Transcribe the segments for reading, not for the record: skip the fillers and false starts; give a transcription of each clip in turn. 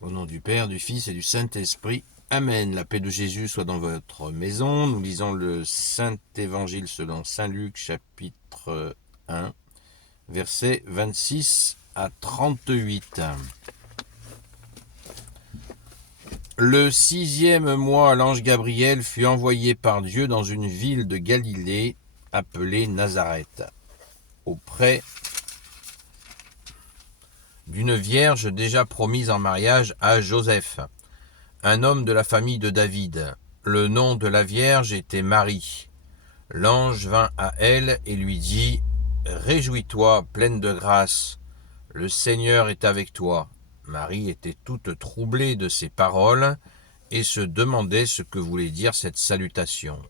Au nom du Père, du Fils et du Saint-Esprit. Amen. La paix de Jésus soit dans votre maison. Nous lisons le Saint-Évangile selon Saint Luc, chapitre 1, versets 26 à 38. Le 6e mois, l'ange Gabriel fut envoyé par Dieu dans une ville de Galilée appelée Nazareth, auprès d'une vierge déjà promise en mariage à Joseph, un homme de la famille de David. Le nom de la vierge était Marie. L'ange vint à elle et lui dit : « Réjouis-toi, pleine de grâce, le Seigneur est avec toi. » Marie était toute troublée de ces paroles et se demandait ce que voulait dire cette salutation.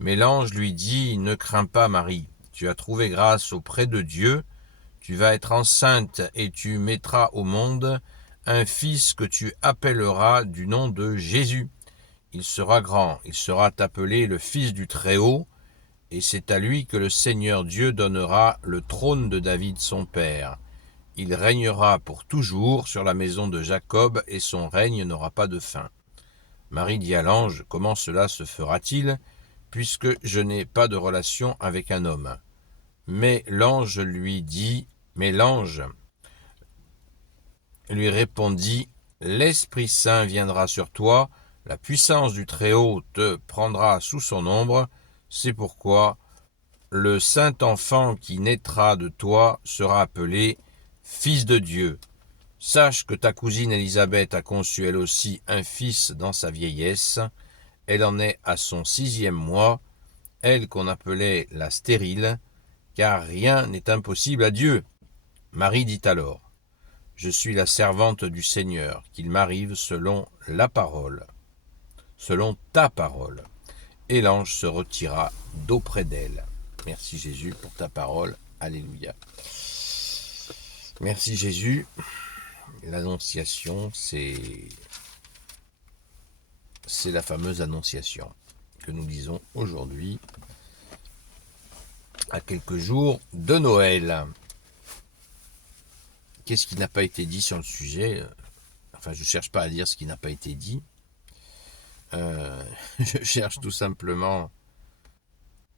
Mais l'ange lui dit : « Ne crains pas, Marie, tu as trouvé grâce auprès de Dieu. Tu vas être enceinte et tu mettras au monde un fils que tu appelleras du nom de Jésus. Il sera grand, il sera appelé le Fils du Très-Haut, et c'est à lui que le Seigneur Dieu donnera le trône de David son père. Il régnera pour toujours sur la maison de Jacob, et son règne n'aura pas de fin. » Marie dit à l'ange : « Comment cela se fera-t-il, puisque je n'ai pas de relation avec un homme ? » Mais l'ange lui répondit : « L'Esprit Saint viendra sur toi, la puissance du Très-Haut te prendra sous son ombre, c'est pourquoi le saint enfant qui naîtra de toi sera appelé Fils de Dieu. Sache que ta cousine Élisabeth a conçu elle aussi un fils dans sa vieillesse. Elle en est à son 6e mois, elle qu'on appelait la stérile, car rien n'est impossible à Dieu. » Marie dit alors : « Je suis la servante du Seigneur, qu'il m'arrive selon ta parole. » Et l'ange se retira d'auprès d'elle. Merci Jésus pour ta parole. Alléluia. Merci Jésus. L'annonciation, c'est la fameuse annonciation que nous lisons aujourd'hui, à quelques jours de Noël. Qu'est-ce qui n'a pas été dit sur le sujet ? Enfin, je ne cherche pas à dire ce qui n'a pas été dit. Je cherche tout simplement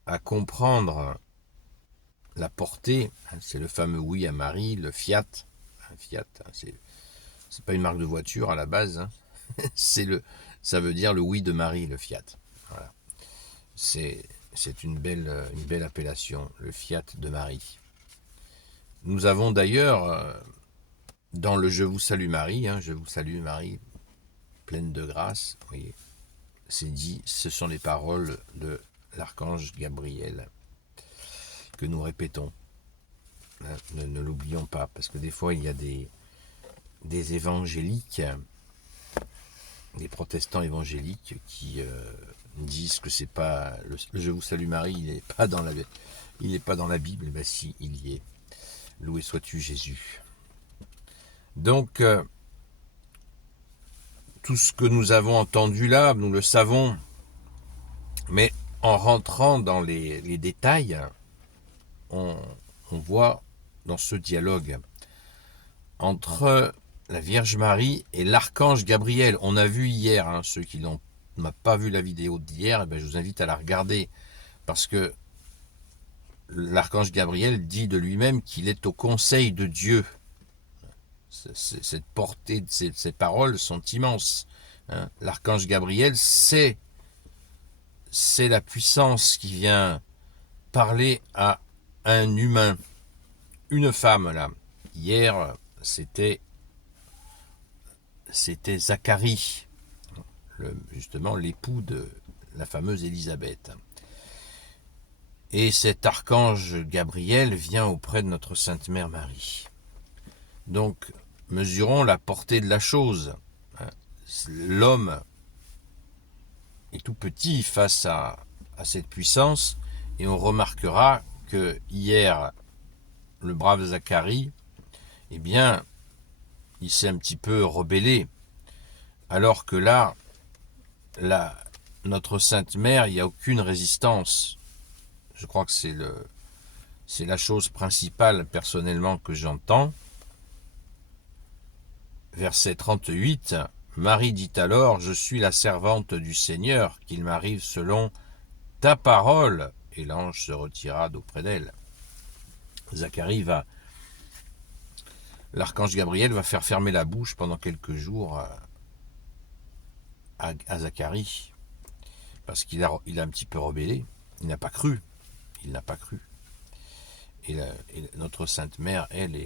à comprendre la portée. C'est le fameux oui à Marie, le Fiat. Fiat, c'est pas une marque de voiture à la base. Ça veut dire le oui de Marie, le Fiat. Voilà. C'est une belle appellation, le Fiat de Marie. Nous avons d'ailleurs, dans le Je vous salue Marie, Je vous salue Marie, pleine de grâce, vous voyez, c'est dit, ce sont les paroles de l'archange Gabriel que nous répétons. Ne l'oublions pas, parce que des fois il y a des évangéliques, des protestants évangéliques qui disent que c'est pas le Je vous salue Marie, il n'est pas dans la Bible. Ben si, il y est. Loué sois-tu Jésus. Donc tout ce que nous avons entendu là, nous le savons, mais en rentrant dans les détails, on voit dans ce dialogue entre la Vierge Marie et l'archange Gabriel. On a vu hier, ceux qui n'ont pas vu la vidéo d'hier, je vous invite à la regarder, parce que l'archange Gabriel dit de lui-même qu'il est au conseil de Dieu. Cette portée de ces paroles sont immenses. L'archange Gabriel, c'est la puissance qui vient parler à un humain, une femme là. Hier, c'était Zacharie, justement l'époux de la fameuse Élisabeth. Et cet archange Gabriel vient auprès de notre Sainte Mère Marie. Donc, mesurons la portée de la chose. L'homme est tout petit face à cette puissance, et on remarquera que hier, le brave Zacharie, il s'est un petit peu rebellé, alors que là, notre Sainte Mère, il n'y a aucune résistance. Je crois que c'est la chose principale, personnellement, que j'entends. Verset 38, Marie dit alors, je suis la servante du Seigneur, qu'il m'arrive selon ta parole. Et l'ange se retira d'auprès d'elle. L'archange Gabriel va faire fermer la bouche pendant quelques jours à Zacharie, parce qu'il a un petit peu rebellé, il n'a pas cru. Et notre Sainte Mère, elle,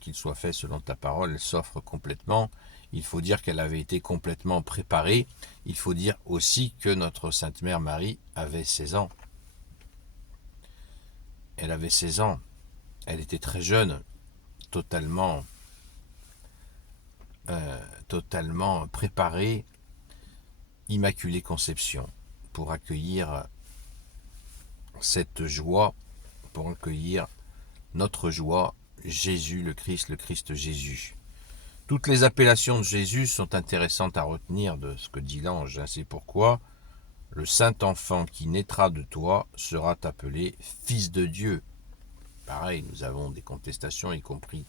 qu'il soit fait selon ta parole, elle s'offre complètement. Il faut dire qu'elle avait été complètement préparée. Il faut dire aussi que notre Sainte Mère Marie avait 16 ans. Elle avait 16 ans. Elle était très jeune, totalement préparée, Immaculée Conception, pour accueillir cette joie, pour accueillir notre joie, Jésus le Christ Jésus. Toutes les appellations de Jésus sont intéressantes à retenir de ce que dit l'ange. C'est pourquoi le saint enfant qui naîtra de toi sera appelé Fils de Dieu. Pareil, nous avons des contestations, y compris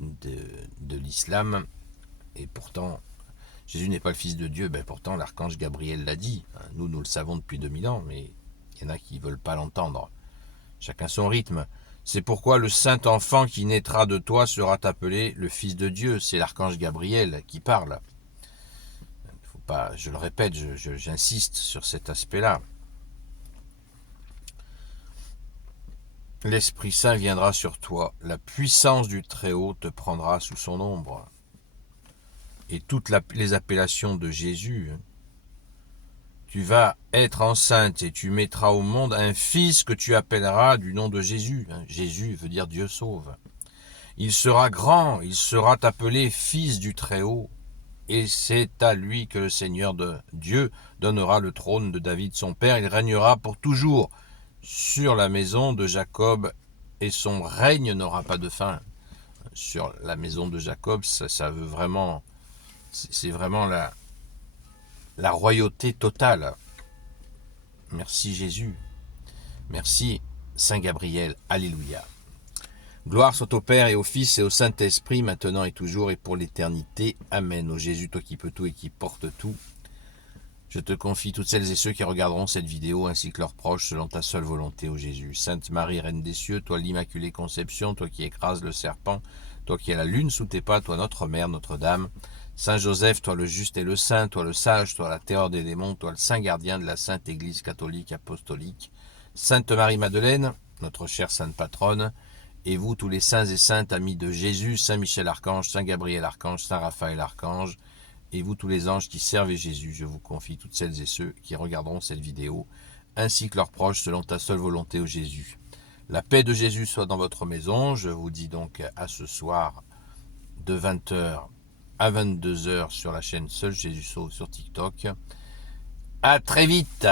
de l'islam, et pourtant, Jésus n'est pas le Fils de Dieu. Pourtant, l'archange Gabriel l'a dit. Nous le savons depuis 2000 ans, mais il y en a qui ne veulent pas l'entendre. Chacun son rythme. C'est pourquoi le saint enfant qui naîtra de toi sera appelé le Fils de Dieu. C'est l'archange Gabriel qui parle. Faut pas, je le répète, j'insiste sur cet aspect-là. L'Esprit Saint viendra sur toi. La puissance du Très-Haut te prendra sous son ombre. Et toutes les appellations de Jésus, tu vas être enceinte et tu mettras au monde un fils que tu appelleras du nom de Jésus. Jésus veut dire Dieu sauve. Il sera grand, il sera appelé Fils du Très-Haut, et c'est à lui que le Seigneur de Dieu donnera le trône de David son père. Il régnera pour toujours sur la maison de Jacob, et son règne n'aura pas de fin. Sur la maison de Jacob, ça veut vraiment, c'est vraiment la royauté totale. Merci Jésus. Merci Saint Gabriel. Alléluia. Gloire soit au Père et au Fils et au Saint-Esprit, maintenant et toujours et pour l'éternité. Amen. Ô Jésus, toi qui peux tout et qui portes tout, je te confie toutes celles et ceux qui regarderont cette vidéo ainsi que leurs proches selon ta seule volonté, ô Jésus. Sainte Marie, Reine des cieux, toi l'Immaculée Conception, toi qui écrases le serpent, toi qui as la lune sous tes pas, toi notre Mère, Notre-Dame. Saint Joseph, toi le juste et le saint, toi le sage, toi la terreur des démons, toi le saint gardien de la Sainte Église catholique apostolique. Sainte Marie-Madeleine, notre chère sainte patronne, et vous tous les saints et saintes amis de Jésus, Saint Michel Archange, Saint Gabriel Archange, Saint Raphaël Archange, et vous tous les anges qui servez Jésus, je vous confie toutes celles et ceux qui regarderont cette vidéo, ainsi que leurs proches selon ta seule volonté, ô Jésus. La paix de Jésus soit dans votre maison. Je vous dis donc à ce soir de 20h à 22h sur la chaîne Seul Jésus Sauve sur TikTok. À très vite.